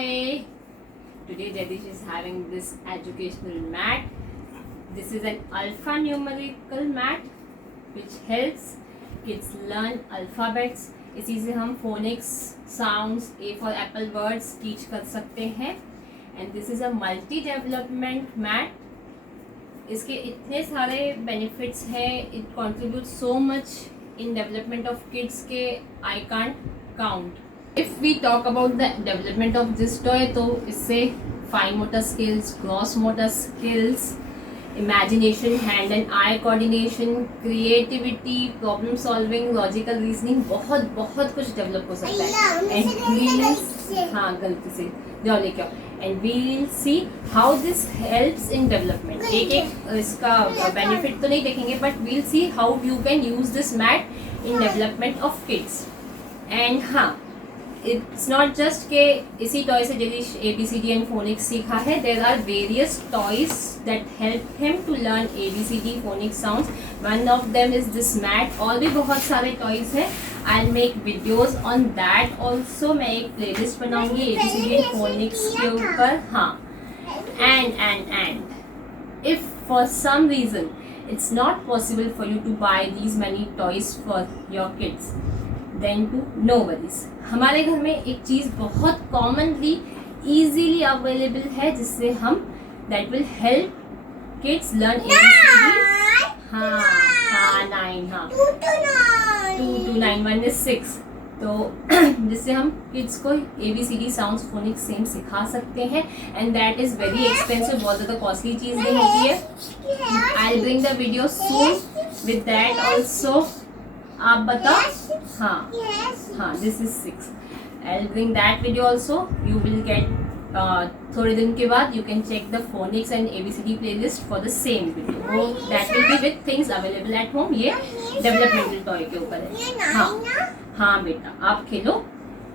Hi! Today Jadish is having this educational mat. This is an alphanumerical mat which helps kids learn alphabets. इसी से हम phonics, sounds, A for apple words teach कर सकते हैं. And this is a multi-development mat. इसके इतने सारे benefits हैं. It contributes so much in development of kids के I can't count. If we talk about the development of this toy, तो इससे fine motor skills, gross motor skills, imagination, hand and eye coordination, creativity, problem solving, logical reasoning बहुत कुछ develop हो सकता है. And गलती से जाओ लेके आओ. And we will see how this helps in development. एक इसका benefit तो नहीं देखेंगे, but we'll see how you can use this mat in development of kids. And it's not just के इसी टॉय से जलीश ABCD and phonics सीखा है. There are various toys that help him to learn ABCD phonics sounds. One of them is this mat. और भी बहुत सारे toys हैं. I'll make videos on that also. मैं एक playlist बनाऊंगी ABCD and phonics के ऊपर. And if for some reason it's not possible for you to buy these many toys for your kids, then to no worries. हमारे घर में एक चीज़ बहुत commonly easily available है जिससे हम that will help kids learn ABCD. 2 to 9 1 is 6. तो जिससे हम किड्स को ABCD sounds phonics सेम सिखा सकते हैं. And that is very expensive. बहुत ज़्यादा कॉस्टली चीज़ नहीं होती है. I'll bring the video soon with that also. आप बताओ. हाँ this is 6. I'll bring that video also. You will get थोड़े दिन के बाद you can check the phonics and ABCD playlist for the same video. That will be with things available at home. ये developmental toy के ऊपर है. हाँ बेटा आप खेलो.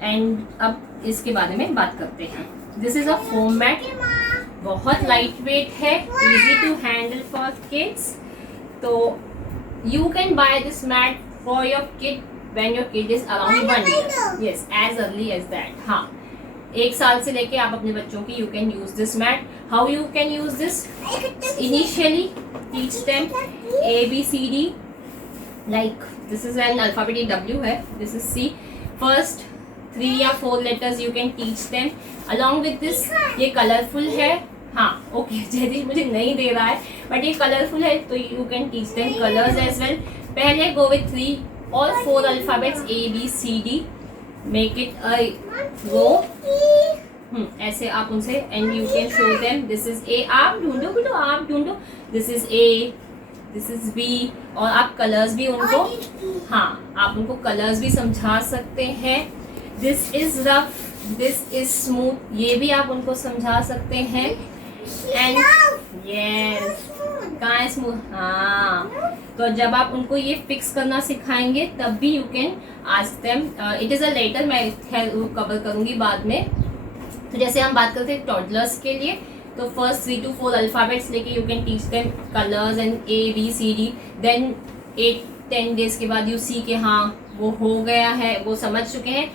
And अब इसके बारे में बात करते हैं. This is a foam mat. बहुत light weight है. Easy to handle for kids. तो you can buy this mat for your kid when your kid is around 1 year. Yes, as early as that. एक साल से लेके आप अपने बच्चों की you can use this mat. How you can use this? Initially teach them ABCD. Like this is an alphabet W है. This is C. First 3 या 4 letters you can teach them. Along with this ये colorful है. Okay जयदीश मुझे नहीं दे रहा है but ये colourful है तो you can teach them colors as well. पहले go with 3 or 4 alphabets A B C D. Make it a row. ऐसे आप उनसे and you can show them this is A. आप ढूंढो. This is A. This is B. और आप colours भी उनको आप उनको कलर्स भी समझा सकते हैं. This is rough. This is smooth. ये भी आप उनको समझा सकते हैं. And yes, कहाँ है स्मूथ. तो जब आप उनको ये फिक्स करना सिखाएंगे तब भी you can ask them. It is a letter मैं कवर करूँगी बाद में. तो जैसे हम बात करते हैं टॉडलर्स के लिए तो फर्स्ट 3 to 4 अल्फ़ाबेट्स लेके you can teach them colours and ABCD. Then 8-10 days के बाद यू सी के वो हो गया है, वो समझ चुके हैं.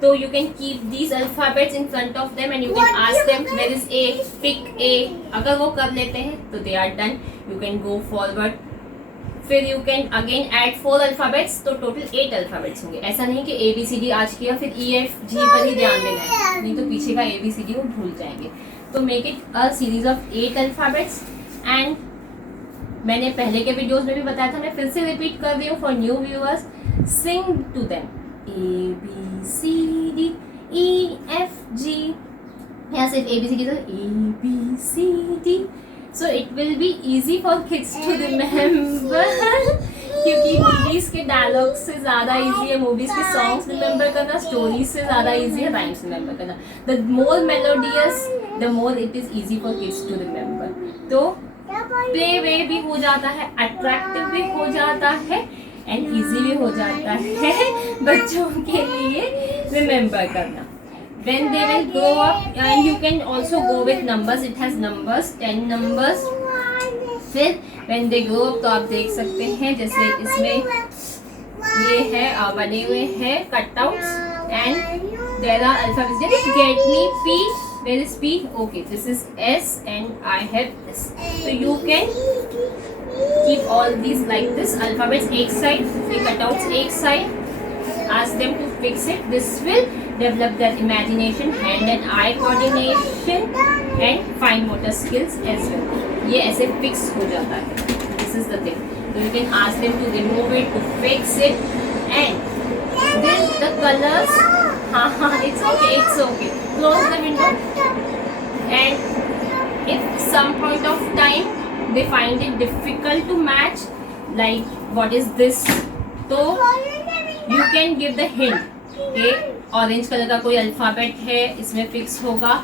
तो you can keep these alphabets in front of them and you can ask them where is A, pick A. अगर वो कर लेते हैं तो they are done. You can go forward. फिर you can again add 4 alphabets तो total 8 alphabets होंगे. ऐसा नहीं कि ABCD आज किया फिर EFG पर ही ध्यान देना है, नहीं तो पीछे का ABCD वो भूल जाएंगे. तो make it a series of 8 alphabets. And मैंने पहले के वीडियोस में भी बताया था, मैं फिर से रिपीट कर रही हूँ for new viewers. Sing to them. A B C D E F G. यहाँ सिर्फ ABCD तो A B C D. So it will be easy for kids to remember. क्योंकि मूवीज के डायलॉग से ज़्यादा इजी है मूवीज के songs remember करना, स्टोरीज से ज़्यादा इजी है राइम्स रिमेंबर करना. The more melodious the more it is easy for kids to remember. तो प्ले वे भी हो जाता है, अट्रैक्टिव भी हो जाता है एंड ईजी भी हो जाता है बच्चों के लिए रिमेंबर करना. When they will grow up and you can also go with numbers. It has numbers 10 numbers. फिर when they grow up तो आप देख सकते हैं जैसे इसमें ये है बने हुए हैं cutouts. and there are alphabets. Just get me P. Where is P? Okay, this is S and I have S. So you can keep all these like this. Alphabets एक side, the cutouts एक side. Ask them to fix it. This will develop their imagination, hand and eye coordination and fine motor skills as well. ये ऐसे fix हो जाता है. This is the thing. So you can ask them to remove it, to fix it, and then the colors. It's okay. Close the window. And if some point of time they find it difficult to match, like what is this, so you can give the hint. Okay, orange color का कोई alphabet है, इसमें fix होगा.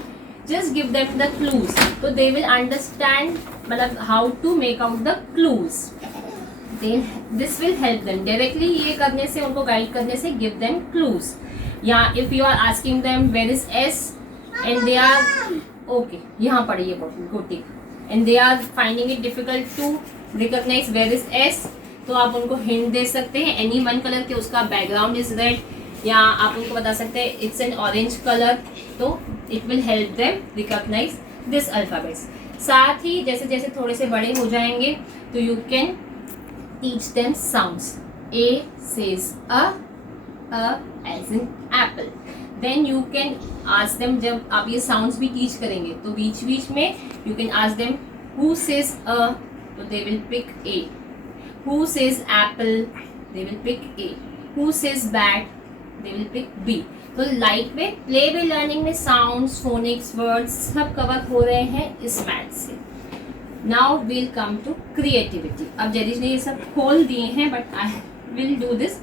Just give them the clues, so they will understand मतलब how to make out the clues. Then this will help them directly. ये करने से, उनको गाइड करने से, give them clues. या if you are asking them where is S and they are okay, यहाँ पढ़िए good tick, and they are finding it difficult to recognize where is S, तो आप उनको हिंट दे सकते हैं. एनी वन कलर के उसका बैकग्राउंड इज रेड, या आप उनको बता सकते हैं इट्स एन ऑरेंज कलर, तो it will help them recognise this alphabets. साथ ही जैसे जैसे थोड़े से बड़े हो जाएंगे तो you can teach them sounds. A says a as in apple. Then you can ask them, जब आप ये साउंड्स भी टीच करेंगे तो बीच बीच में you can ask them who says A, तो they will pick A. Who says apple? They will pick A. Who says bat? They will pick B. तो लाइट में प्ले वे लर्निंग में साउंड्स, फोनिक्स, वर्ड्स सब cover हो रहे हैं इस math से. Now will come to creativity. अब जैदिश ने ये सब खोल दिए हैं but I will do this.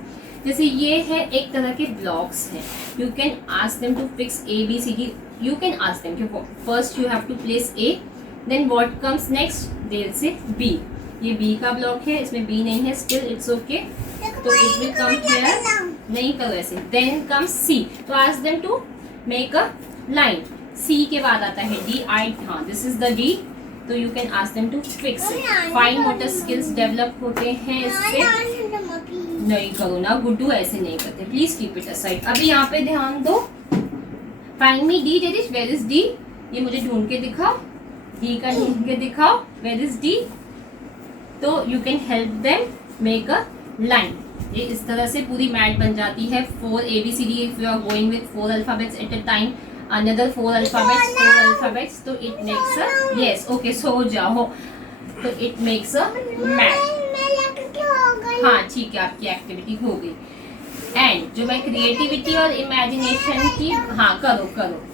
जैसे ये है एक तरह के ब्लॉक्स हैं. You can ask them to fix A B C D. You can ask them कि first you have to place A, then what comes next, they will say B. ये B का ब्लॉक है, इसमें B नहीं है, still it's okay, तो it will come here. नहीं करो ऐसे. देन कम्स C, तो ask them to make a line. C के बाद आता है D. हाँ, दिस इज द D, तो you can ask them to fix it. Fine motor skills develop होते हैं इससे. नहीं करो ना गुड्डू, ऐसे नहीं करते, प्लीज कीप इट असाइड. अभी यहाँ पे ध्यान दो. Find me D. Jaidish where is D? ये मुझे ढूंढ के दिखाओ. D का ढूंढ के दिखाओ. Where is D? तो you can help them make a line. ये इस तरह से पूरी मैट बन जाती है. 4 ABCD if you are going with 4 alphabets at a time, another 4 alphabets, तो it makes a, yes okay so जाओ, तो इट मेक्स अ मैट. हाँ ठीक है, आपकी एक्टिविटी हो गई. एंड जो मैं क्रिएटिविटी और इमेजिनेशन की, हाँ करो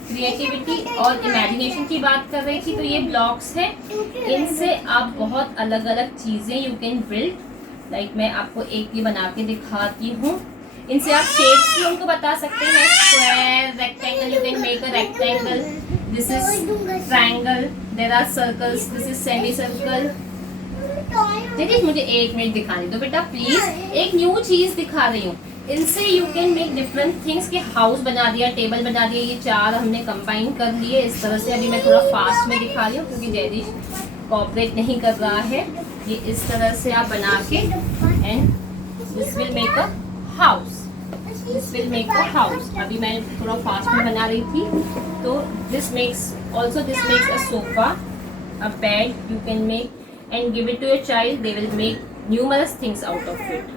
क्रिएटिविटी और इमेजिनेशन की बात कर रही थी, तो ये ब्लॉक्स हैं. इनसे आप बहुत अलग अलग चीज़ें यू कैन बिल्ड. लाइक मैं आपको एक ये बना के दिखाती हूँ. इनसे आप शेप्स भी उनको बता सकते हैं. Square, rectangle, you can make a rectangle. This is triangle. There are circles. This is semi circle. देखिए मुझे 1 मिनट दिखाने दो बेटा प्लीज. एक न्यू चीज़ दिखा रही हूँ. इनसे you can make different things. के हाउस बना दिया, टेबल बना दिया, ये 4 हमने कंबाइन कर लिए इस तरह से. अभी मैं थोड़ा फास्ट में दिखा रही हूँ क्योंकि जैदिश कोऑपरेट नहीं कर रहा है. ये इस तरह से आप बना के, and this will make a house. This will make a house. अभी मैं थोड़ा फास्ट में बना रही थी, तो this makes a sofa, a bed you can make and give it to your child. They will make numerous things out of it.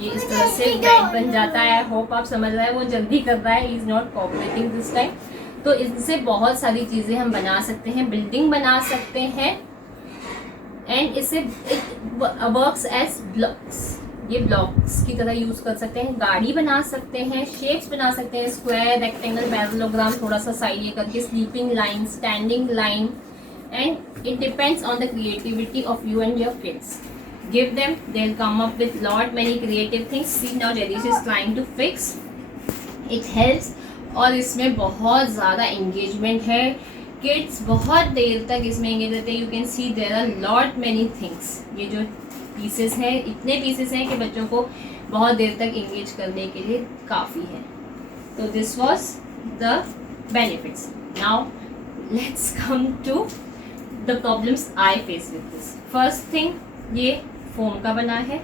ये इस तरह से बेड बन जाता है. आई होप आप समझ रहे हैं. वो जल्दी कर रहा है, he is not cooperating this time. तो इनसे बहुत सारी चीज़ें हम बना सकते हैं. बिल्डिंग बना सकते हैं, एंड इससे वर्क्स एज ब्लॉक्स. ये ब्लॉक्स की तरह यूज कर सकते हैं. गाड़ी बना सकते हैं, शेप्स बना सकते हैं, स्क्वायर, रेक्टेंगल, पैरेललोग्राम, थोड़ा सा साइड ये करके, sleeping line, standing line. And it depends on the creativity of you and your kids. Give them, they'll come up with lot many creative things. See now Jadish is trying to fix. It helps. और इसमें बहुत ज़्यादा engagement है. Kids बहुत देर तक इसमें engage रहते हैं. You can see there are lot many things. ये जो pieces हैं, इतने pieces हैं कि बच्चों को बहुत देर तक engage करने के लिए काफ़ी है. तो this was the benefits. Now let's come to the problems I face with this. First thing, ये फोम का बना है.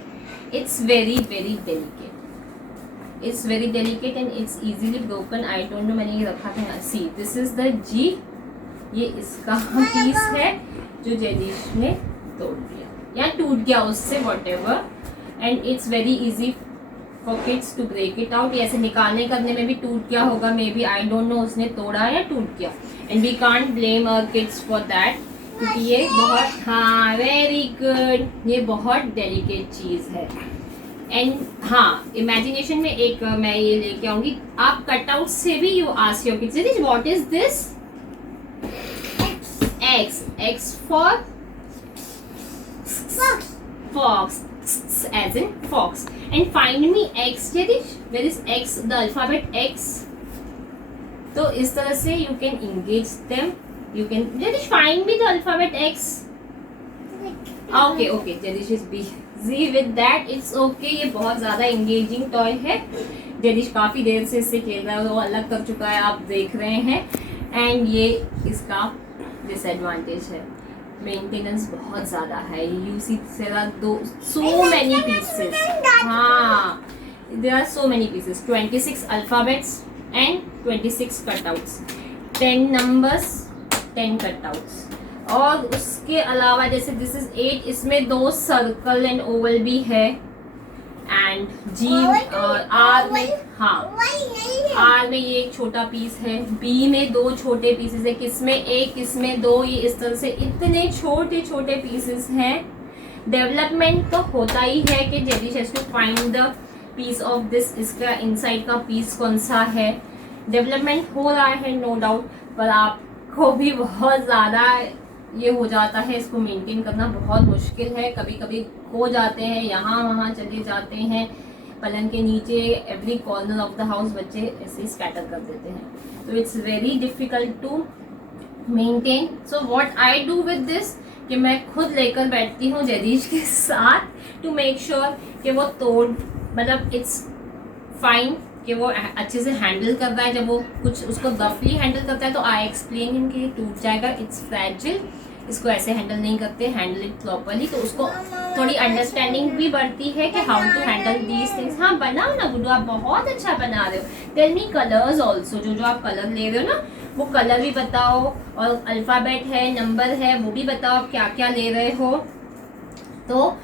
It's very very delicate. It's very delicate and it's easily broken. I don't no, मैंने ये रखा था. See this is the जी, ये इसका पीस है जो जैदिश ने तोड़ दिया या टूट गया उससे, whatever. And it's very easy for kids to break it out. ऐसे निकालने करने में भी टूट गया होगा maybe, I don't know उसने तोड़ा या टूट गया. And we can't blame our kids for that, क्योंकि ये बहुत, हाँ वेरी गुड, ये बहुत डेलिकेट चीज़ है. एंड हाँ, इमेजिनेशन में एक मैं ये लेके आऊंगी. आप कटआउट से भी you ask your kids what is this. X, x for fox, as in fox. And find me x, Jadish. Where is x? The alphabet x. तो इस तरह से you can engage them. You can, Jadish, find me the alphabet x. Okay, okay. Jadish is busy with that. It's okay. ये बहुत ज़्यादा engaging toy है. Jadish काफ़ी देर से इससे खेल रहा है, वो अलग कर चुका है, आप देख रहे हैं. And ये इसका disadvantage है. मेंटेनेंस बहुत ज़्यादा है. You see so many pieces. हाँ, there are so many pieces. 26 alphabets and 26 cutouts, 10 numbers, 10 cutouts. और उसके अलावा जैसे दिस इज 8, इसमें 2 सर्कल एंड ओवल भी है. एंड जी और आर में, हाँ आर में ये एक छोटा पीस है. बी में 2 छोटे पीसेस है, किसमें 1, किसमें 2. ये इस तरह से इतने छोटे छोटे पीसेस हैं. डेवलपमेंट तो होता ही है कि Jaidish has to find the piece of this, इसका इनसाइड का पीस कौन सा है. डेवलपमेंट हो रहा है नो डाउट, पर आपको भी बहुत ज़्यादा ये हो जाता है. इसको मेंटेन करना बहुत मुश्किल है. कभी कभी खो जाते हैं, यहाँ वहाँ चले जाते हैं, पलंग के नीचे, every corner of the house बच्चे ऐसे स्कैटर कर देते हैं. तो it's very difficult to maintain. So what I do with this, कि मैं खुद लेकर बैठती हूँ जैदिश के साथ टू मेक श्योर कि वो तोड़, मतलब इट्स फाइन कि वो अच्छे से हैंडल कर रहा है. जब वो कुछ उसको रफली हैंडल करता है तो आई एक्सप्लेन हिम कि टूट जाएगा, इट्स फ्रैजिल, इसको ऐसे हैंडल नहीं करते, हैंडल इट प्रॉपरली. तो उसको थोड़ी अंडरस्टैंडिंग भी बढ़ती है कि how to handle these things. हाँ बनाओ ना गुड्डू, आप बहुत अच्छा बना रहे हो. टेल मी कलर्स ऑल्सो, जो आप कलर ले रहे हो ना, वो कलर भी बताओ. और अल्फ़ाबेट है, नंबर है, वो भी बताओ आप क्या क्या ले रहे हो. तो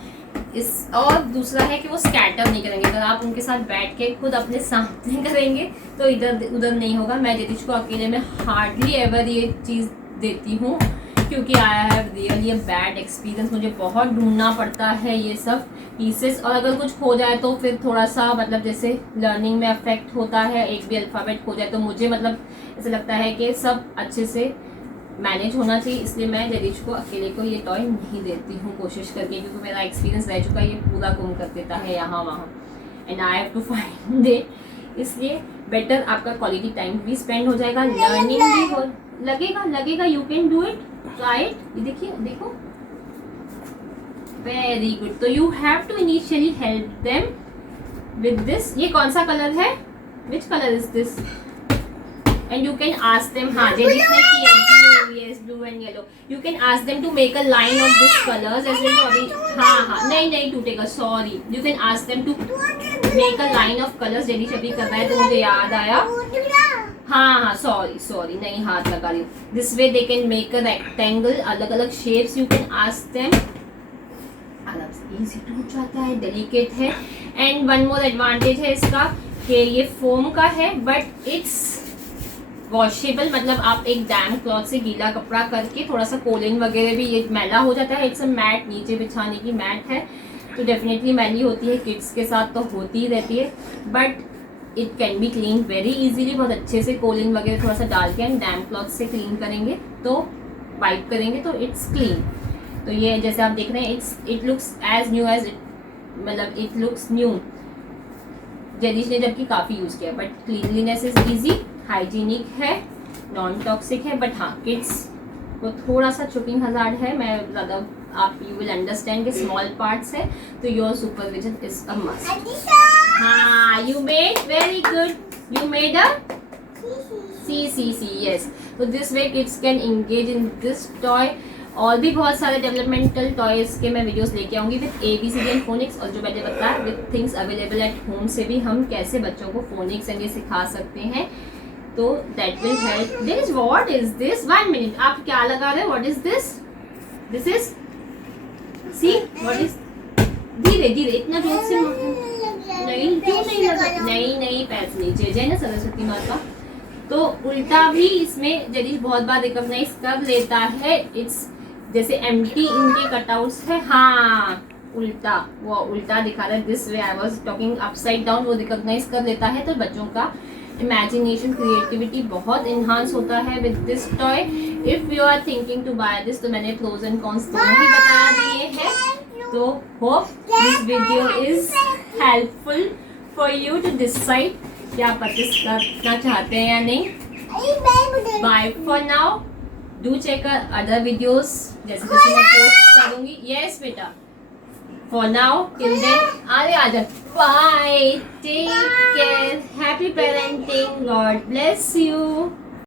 इस, और दूसरा है कि वो स्कैटर नहीं करेंगे. अगर आप उनके साथ बैठ के खुद अपने सामने करेंगे तो इधर उधर नहीं होगा. मैं जैदिश को अकेले में हार्डली एवर ये चीज़ देती हूँ, क्योंकि I have really a bad experience. मुझे बहुत ढूंढना पड़ता है ये सब पीसेस, और अगर कुछ खो जाए तो फिर थोड़ा सा मतलब जैसे लर्निंग में अफेक्ट होता है. एक भी अल्फ़ाबेट खो जाए तो मुझे मतलब ऐसा लगता है कि सब अच्छे से मैनेज होना चाहिए. इसलिए मैं जैदिश को अकेले को ये टॉय नहीं देती हूँ कोशिश करके, क्योंकि मेरा एक्सपीरियंस रह चुका है, ये पूरा गुम कर देता है यहाँ वहाँ. And I have to find it. इसलिए बेटर आपका क्वालिटी टाइम भी स्पेंड हो जाएगा, लर्निंग भी हो लगेगा. You can do it, try it. ये देखिए, देखो, वेरी गुड. तो you have to initially help them with this. ये कौन सा कलर है, which colour is this. And you can ask them, हाँ जैदिश ने किया, yes blue and yellow. You can ask them to make a line of this colors as well. अभी हाँ नहीं टूटेगा, sorry. You can ask them to make a line of colors. जैदिश अभी कर रहा है तो मुझे याद आया. हाँ sorry नहीं हाथ लगा रही हूँ. This way they can make a rectangle, अलग अलग shapes. You can ask them. Easy टूट जाता है, डेलिकेट है. एंड वन मोर एडवांटेज है इसका कि ये फोम का है, बट इट्स वॉशेबल. मतलब आप एक डैम क्लॉथ से गीला कपड़ा करके, थोड़ा सा कोलिन वगैरह भी, ये मैला हो जाता है. इट्स अ मैट, नीचे बिछाने की मैट है, तो डेफिनेटली मैली होती है. किड्स के साथ तो होती ही रहती है, but it can be clean very easily. बहुत अच्छे से कोलिन वगैरह थोड़ा सा डाल के एंड डैम क्लॉथ से क्लीन करेंगे, तो वाइप करेंगे तो इट्स क्लीन. तो ये जैसे आप देख रहे हैं, it looks as new as it, मतलब इट लुक्स न्यू. जैदिश ने जबकि काफ़ी यूज़ किया, but cleanliness is easy, hygienic है, नॉन टॉक्सिक है. बट हाँ, किड्स को थोड़ा सा चुकिंग हजार्ड है. मैं ज़्यादा, आप यू विल अंडरस्टैंड कि स्मॉल पार्ट्स है, तो your supervision is a must. हाँ, you made very good. You made a C, yes. So this way kids can engage in this toy. और भी बहुत सारे डेवलपमेंटल टॉयज के मैं वीडियोस लेके आऊंगी विद ABCD एंड फोनिक्स, और जो मैंने बताया with things available at home से भी हम कैसे बच्चों को फोनिक्स एंड ये सिखा सकते हैं, तो that will help. This what is this, 1 minute, आप क्या लगा रहे हो? What is this? This is, see what is, धीरे धीरे, इतना जोर से नहीं, क्यों नहीं लगा? नहीं पैर से नीचे जय ना सरस्वती माता। तो उल्टा भी इसमें जलीश बहुत बार रिकॉग्नाइज कर लेता है। इट्स जैसे एम्प्टी इनके कटआउट्स है, हाँ उल्टा, वो उल्टा दिखा रहा है, this way I was talking upside down, वो रिकॉग्नाइज कर लेता है। तो बच्चों का इमेजिनेशन, क्रिएटिविटी बहुत इन्हांस होता है with this toy. If you are thinking to buy this, तो मैंने प्रोज एंड कॉन्स दोनों ही बता दिए हैं। तो hope this video is helpful for you to decide क्या परचेस करना चाहते हैं या नहीं। Bye for now, do check other videos जैसे जैसे मैं पोस्ट करूंगी। यस बेटा, फॉर नाउ टिल देन अरे आजा, bye, take care, happy parenting, God bless you.